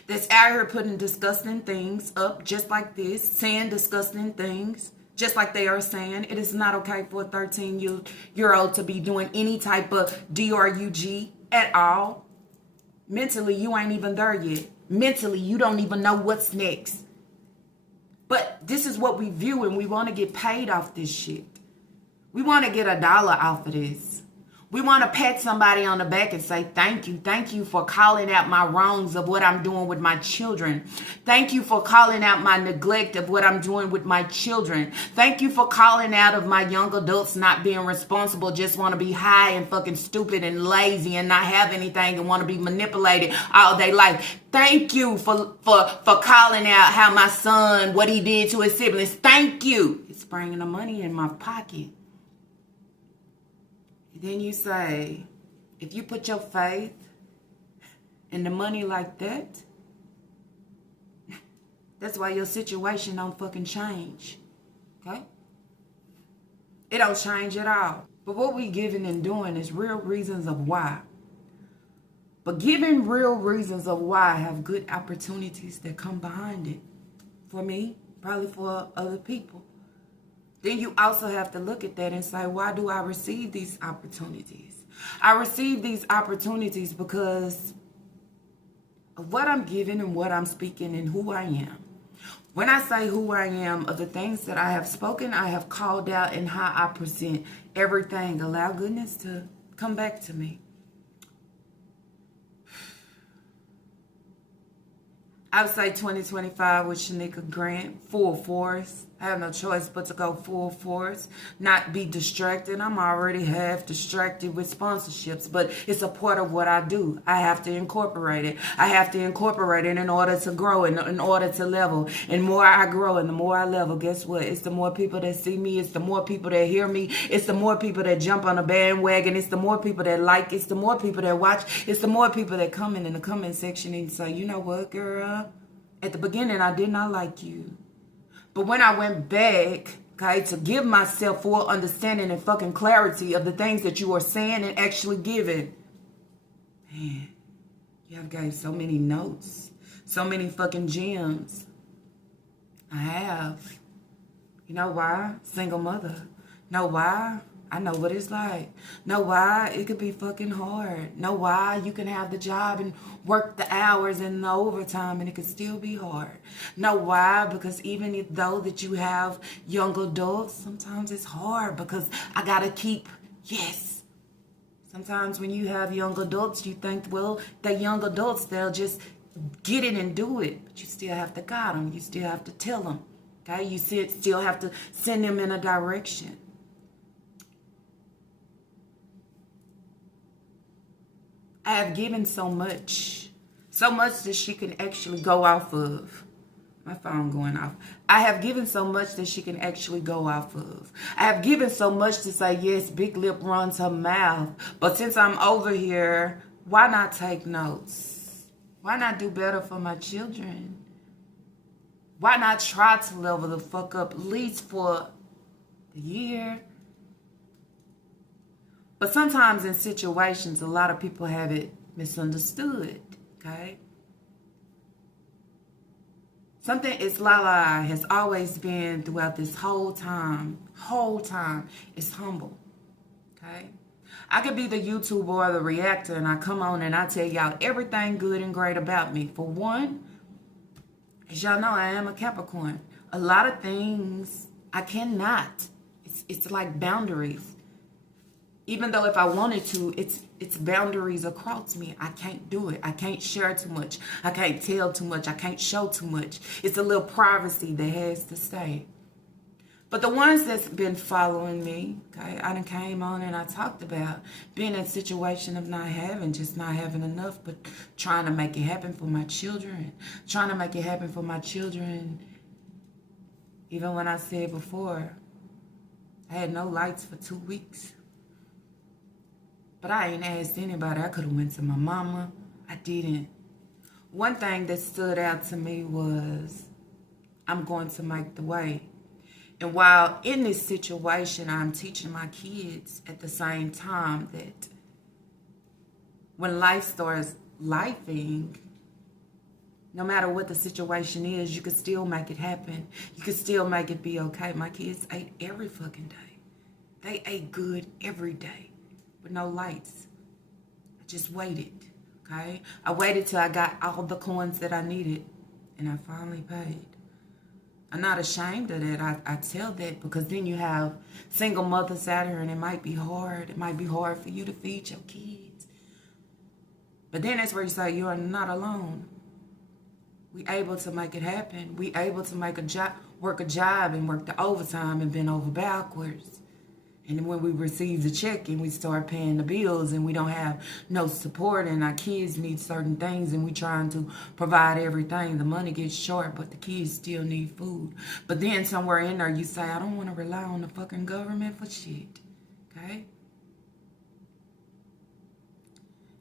That's out here putting disgusting things up just like this, saying disgusting things just like they are saying. It is not okay for a 13-year-old to be doing any type of DRUG at all. Mentally, you ain't even there yet. Mentally, you don't even know what's next. But this is what we view, and we want to get paid off this shit. We want to get $1 off of this. We want to pat somebody on the back and say, thank you. Thank you for calling out my wrongs of what I'm doing with my children. Thank you for calling out my neglect of what I'm doing with my children. Thank you for calling out of my young adults not being responsible, just want to be high and fucking stupid and lazy and not have anything and want to be manipulated all day life. Thank you for calling out how my son, what he did to his siblings. Thank you. It's bringing the money in my pocket. Then you say, if you put your faith in the money like that, that's why your situation don't fucking change. Okay? It don't change at all. But what we giving and doing is real reasons of why. But giving real reasons of why have good opportunities that come behind it. For me, probably for other people. Then you also have to look at that and say, why do I receive these opportunities? I receive these opportunities because of what I'm giving and what I'm speaking and who I am. When I say who I am, of the things that I have spoken, I have called out, and how I present everything. Allow goodness to come back to me. I would say 2025 with Shanika Grant, full force. I have no choice but to go full force, not be distracted. I'm already half distracted with sponsorships, but it's a part of what I do. I have to incorporate it. I have to incorporate it in order to grow, in order to level. And the more I grow and the more I level, guess what? It's the more people that see me. It's the more people that hear me. It's the more people that jump on the bandwagon. It's the more people that like. It's the more people that watch. It's the more people that come in the comment section and say, you know what, girl? At the beginning, I did not like you. But when I went back, okay, to give myself full understanding and fucking clarity of the things that you are saying and actually giving, man, you have gave so many notes, so many fucking gems. I have. You know why? Single mother. Know why? I know what it's like. Know why? It could be fucking hard. Know why? You can have the job and work the hours and the overtime and it could still be hard. Know why? Because even though that you have young adults, sometimes it's hard because I gotta keep, yes. Sometimes when you have young adults, you think, well, they're young adults, they'll just get it and do it. But you still have to guide them. You still have to tell them. Okay? You still have to send them in a direction. I have given so much that she can actually go off of. My phone going off. I have given so much that she can actually go off of. I have given so much to say, yes, big lip runs her mouth. But since I'm over here, why not take notes? Why not do better for my children? Why not try to level the fuck up at least for the year? But sometimes in situations, a lot of people have it misunderstood, okay? Something Islala has always been throughout this whole time, is humble, okay? I could be the YouTuber or the reactor and I come on and I tell y'all everything good and great about me. For one, as y'all know, I am a Capricorn. A lot of things I cannot. It's like boundaries. Even though if I wanted to, it's boundaries across me. I can't do it. I can't share too much. I can't tell too much. I can't show too much. It's a little privacy that has to stay. But the ones that's been following me, okay, I done came on and I talked about being in a situation of not having enough, but trying to make it happen for my children. Trying to make it happen for my children. Even when I said before, I had no lights for 2 weeks. But I ain't asked anybody. I could have went to my mama. I didn't. One thing that stood out to me was, I'm going to make the way. And while in this situation, I'm teaching my kids at the same time that when life starts lifing, no matter what the situation is, you can still make it happen. You can still make it be okay. My kids ate every fucking day. They ate good every day. With no lights. I just waited. okay? I waited till I got all the coins that I needed, and I finally paid. I'm not ashamed of that. I tell that because then you have single mothers out here, and it might be hard. It might be hard for you to feed your kids. But then that's where you say you're not alone. We able to make it happen. We able to make a job, work a job and work the overtime and bend over backwards. And then when we receive the check and we start paying the bills and we don't have no support and our kids need certain things and we trying to provide everything, the money gets short, but the kids still need food. But then somewhere in there you say, I don't want to rely on the fucking government for shit. Okay?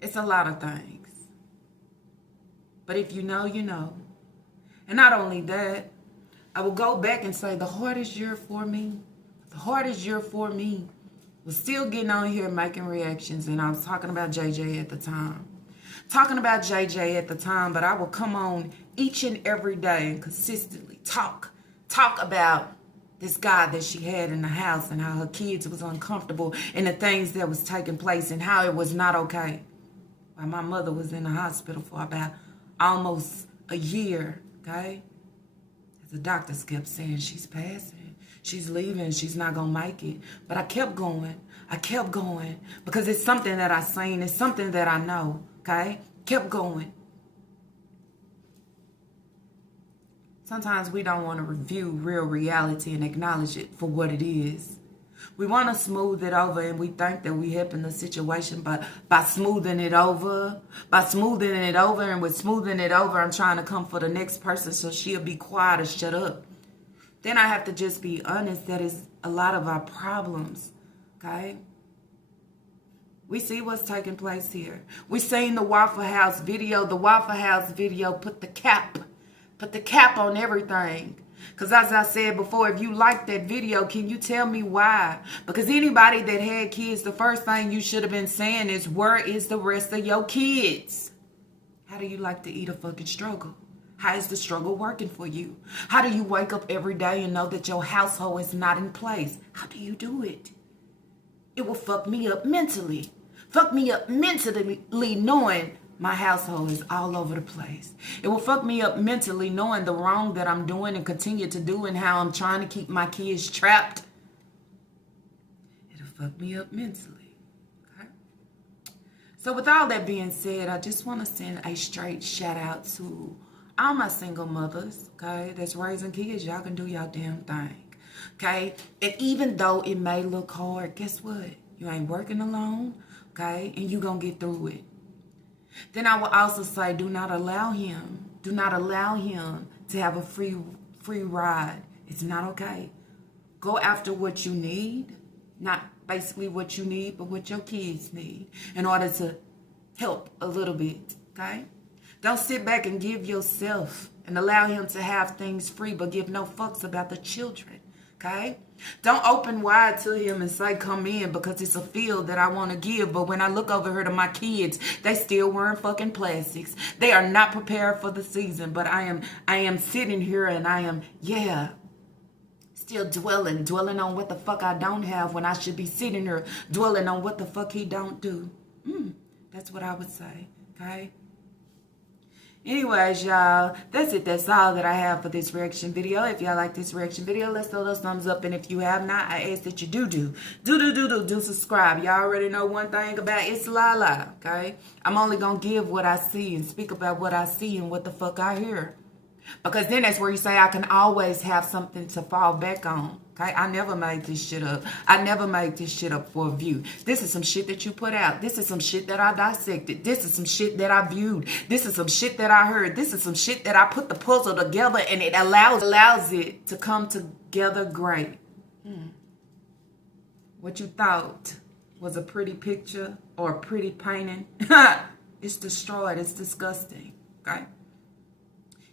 It's a lot of things. But if you know, you know. And not only that, I will go back and say the hardest year for me, the hardest year for me was still getting on here making reactions. And I was talking about JJ at the time. Talking about JJ at the time, but I will come on each and every day and consistently talk about this guy that she had in the house and how her kids was uncomfortable and the things that was taking place and how it was not okay. While my mother was in the hospital for about almost a year, okay? The doctors kept saying she's passing, she's leaving, she's not gonna make it. But I kept going, because it's something that I seen, it's something that I know, okay? Kept going. Sometimes we don't want to review real reality and acknowledge it for what it is. We want to smooth it over and we think that we helping the situation by smoothing it over. And with smoothing it over, I'm trying to come for the next person so she'll be quiet or shut up. Then I have to just be honest, that is a lot of our problems, okay? We see what's taking place here. We seen the Waffle House video. The Waffle House video put the cap on everything. Because as I said before, if you like that video, can you tell me why? Because anybody that had kids, the first thing you should have been saying is, where is the rest of your kids? How do you like to eat a fucking struggle? How is the struggle working for you? How do you wake up every day and know that your household is not in place? How do you do it? It will fuck me up mentally. Fuck me up mentally knowing my household is all over the place. It will fuck me up mentally knowing the wrong that I'm doing and continue to do and how I'm trying to keep my kids trapped. It'll fuck me up mentally. Okay? So with all that being said, I just want to send a straight shout out to all my single mothers, okay, that's raising kids. Y'all can do y'all damn thing. Okay? And even though it may look hard, guess what? You ain't working alone, okay? And you gonna get through it. Then I will also say, do not allow him to have a free ride. It's not okay. Go after what you need, not basically what you need, but what your kids need in order to help a little bit, okay? Don't sit back and give yourself and allow him to have things free, but give no fucks about the children, okay? Don't open wide to him and say, come in, because it's a field that I want to give. But when I look over here to my kids, they still wearing fucking plastics. They are not prepared for the season. But I am sitting here and I am, still dwelling on what the fuck I don't have when I should be sitting here dwelling on what the fuck he don't do. That's what I would say, okay? Anyways, y'all, that's it. That's all that I have for this reaction video. If y'all like this reaction video, let's throw those thumbs up. And if you have not, I ask that you do subscribe. Y'all already know one thing about it's Lala, okay? I'm only going to give what I see and speak about what I see and what the fuck I hear. Because then that's where you say I can always have something to fall back on. Okay, I never made this shit up. I never made this shit up for a view. This is some shit that you put out. This is some shit that I dissected. This is some shit that I viewed. This is some shit that I heard. This is some shit that I put the puzzle together and it allows it to come together great. What you thought was a pretty picture or a pretty painting, it's destroyed. It's disgusting. Okay.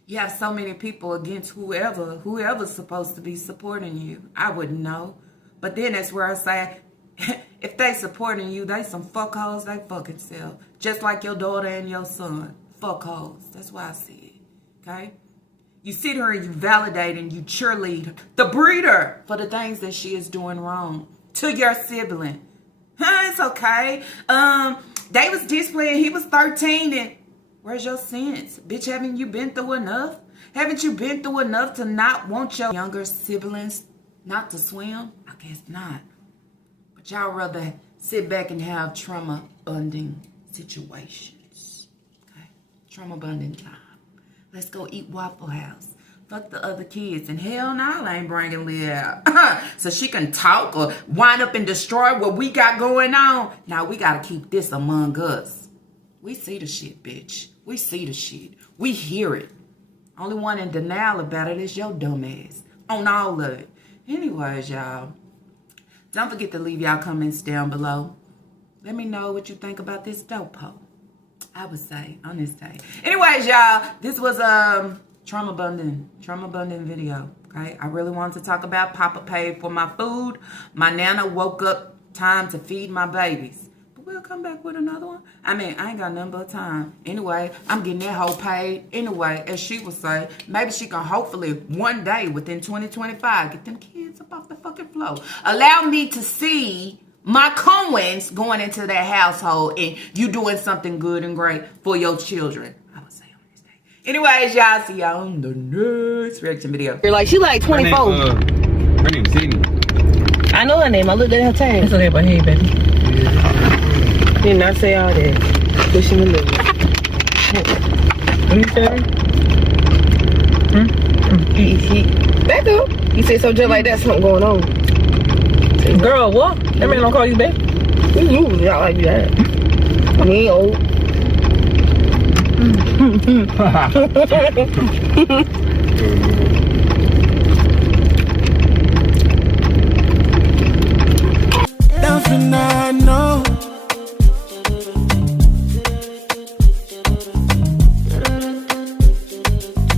You have so many people against whoever's supposed to be supporting you. I wouldn't know. But then that's where I say, if they supporting you, they some fuckholes, they fucking self. Just like your daughter and your son. Fuckholes. That's why I see it. Okay? You sit here and you validate and you cheerlead the breeder for the things that she is doing wrong to your sibling. It's okay. They was displaying, he was 13 and where's your sense? Bitch, haven't you been through enough? Haven't you been through enough to not want your younger siblings not to swim? I guess not. But y'all rather sit back and have trauma bonding situations. Okay? Trauma bonding time. Let's go eat Waffle House. Fuck the other kids. And hell no, I ain't bringing Leah out. So she can talk or wind up and destroy what we got going on. Now we got to keep this among us. We see the shit, bitch. We see the shit. We hear it. Only one in denial about it is your dumb ass. On all of it. Anyways, y'all. Don't forget to leave y'all comments down below. Let me know what you think about this dope hoe. I would say on this day. Anyways, y'all. This was trauma bonding video. Okay. I really wanted to talk about Papa paid for my food. My nana woke up time to feed my babies. We'll come back with another one. I mean, I ain't got nothing but time. Anyway, I'm getting that whole paid. Anyway, as she would say, maybe she can hopefully one day within 2025 get them kids up off the fucking floor. Allow me to see my coins going into that household and you doing something good and great for your children. I would say on this day. Anyways, y'all, see y'all on the next reaction video. You're like, she like 24. Her name's Sydney. I know her name. I looked at her tag. That's okay, but hey, baby. Did not say all that. Pushing the limit. What you say? He back up. He said so just like that, something going on. Girl, what? That man don't call you back? We usually not like that. I mean, old. Down for now.